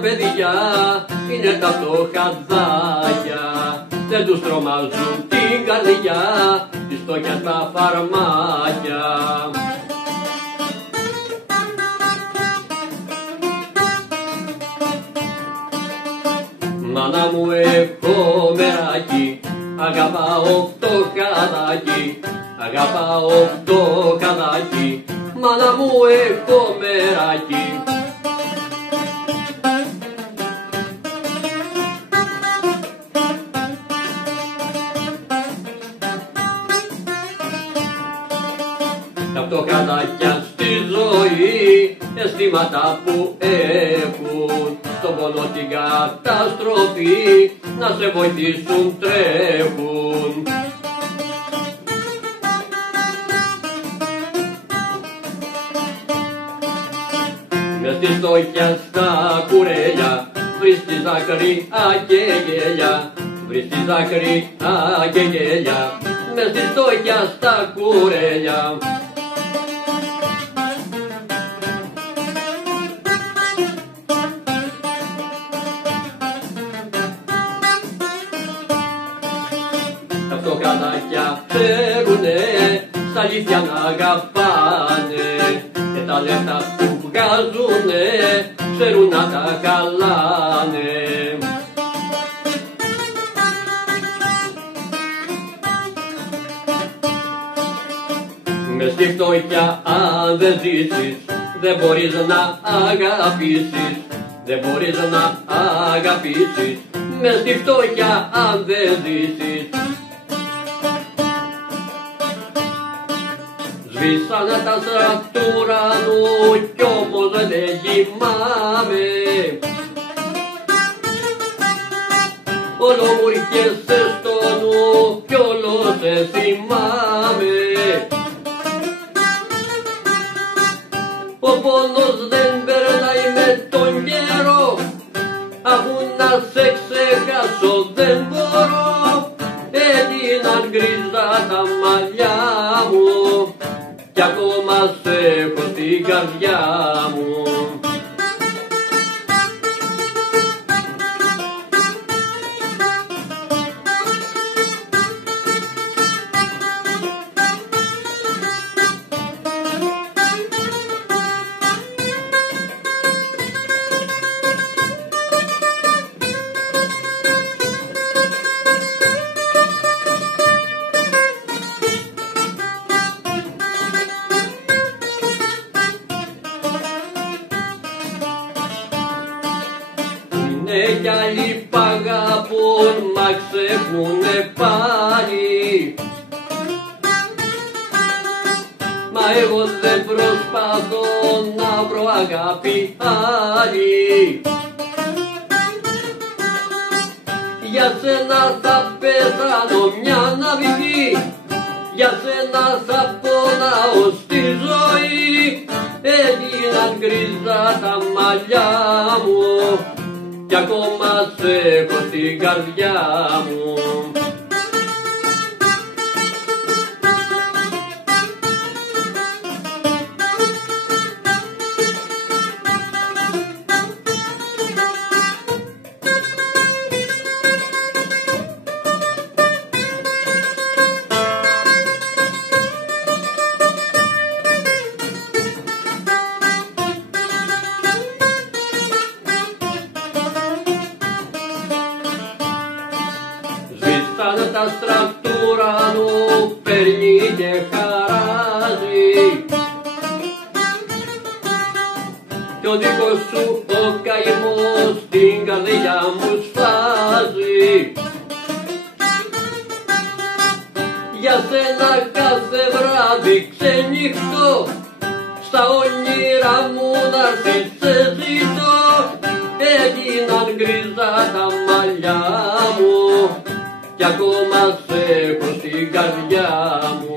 παιδιά είναι τα φτωχαδάκια, δεν τους τρομάζουν την καρδιά, τις φτώχειας τα φαρμάκια. Μάνα μου έχω μεράκι, αγαπάω φτωχαδάκι, αγαπάω φτωχαδάκι, μάνα μου έχω μεράκι. Τα φτωχαδάκια στη ζωή αισθήματα που έχουν, στον πόνο την καταστροφή να σε βοηθήσουν τρέχουν. Μες στη φτώχεια στα κουρέλια βρεις τη δάκρυα και γέλια, βρεις τη δάκρυα και γέλια, μες στη φτώχεια στα κουρέλια. Τα φτωχαδάκια ξέρουνε στα αλήθεια να αγαπάνε, και τα λεφτά που βγάζουνε ξέρουν να τα χαλάνε. Μες στη φτώχεια αν δεν ζήσεις δεν μπορείς να αγαπήσεις, δεν μπορείς να αγαπήσεις, μες στη φτώχεια αν δεν ζήσεις. Σβήσανε τα άστρα του ουρανού κι όμως δεν κοιμάμαι, όλο μου έρχεσαι στο νου κι όλο σε θυμάμαι. Ο πόνος δεν περνάει με τον καιρό, αφού να σε ξεχάσω δεν μπορώ, έγιναν γκρίζα τα μαλλιά μου κι ακόμα σε έχω στην καρδιά μου. Είναι κι άλλοι π' αγαπούν, μα ξέχνουνε πάλι, μα εγώ δεν προσπαθώ να βρω αγάπη άλλη. Για σένα θα πεθάνω μια ναυαγή, για σένα θα πονάω στη ζωή, έγιναν γκρίζα τα μαλλιά μου κι ακόμα σε έχω στην καρδιά μου. Σβήσανε τα άστρα του ουρανού, παίρνει και χαράζει, κι ο δικός σου ο καημός στην καρδιά μου σφάζει. Για σένα κάθε βράδυ ξενυχτώ, στα όνειρα μου να σε ζητώ, έγιναν γκρίζα τα μαλλιά μου κι ακόμα σε έχω στην καρδιά μου.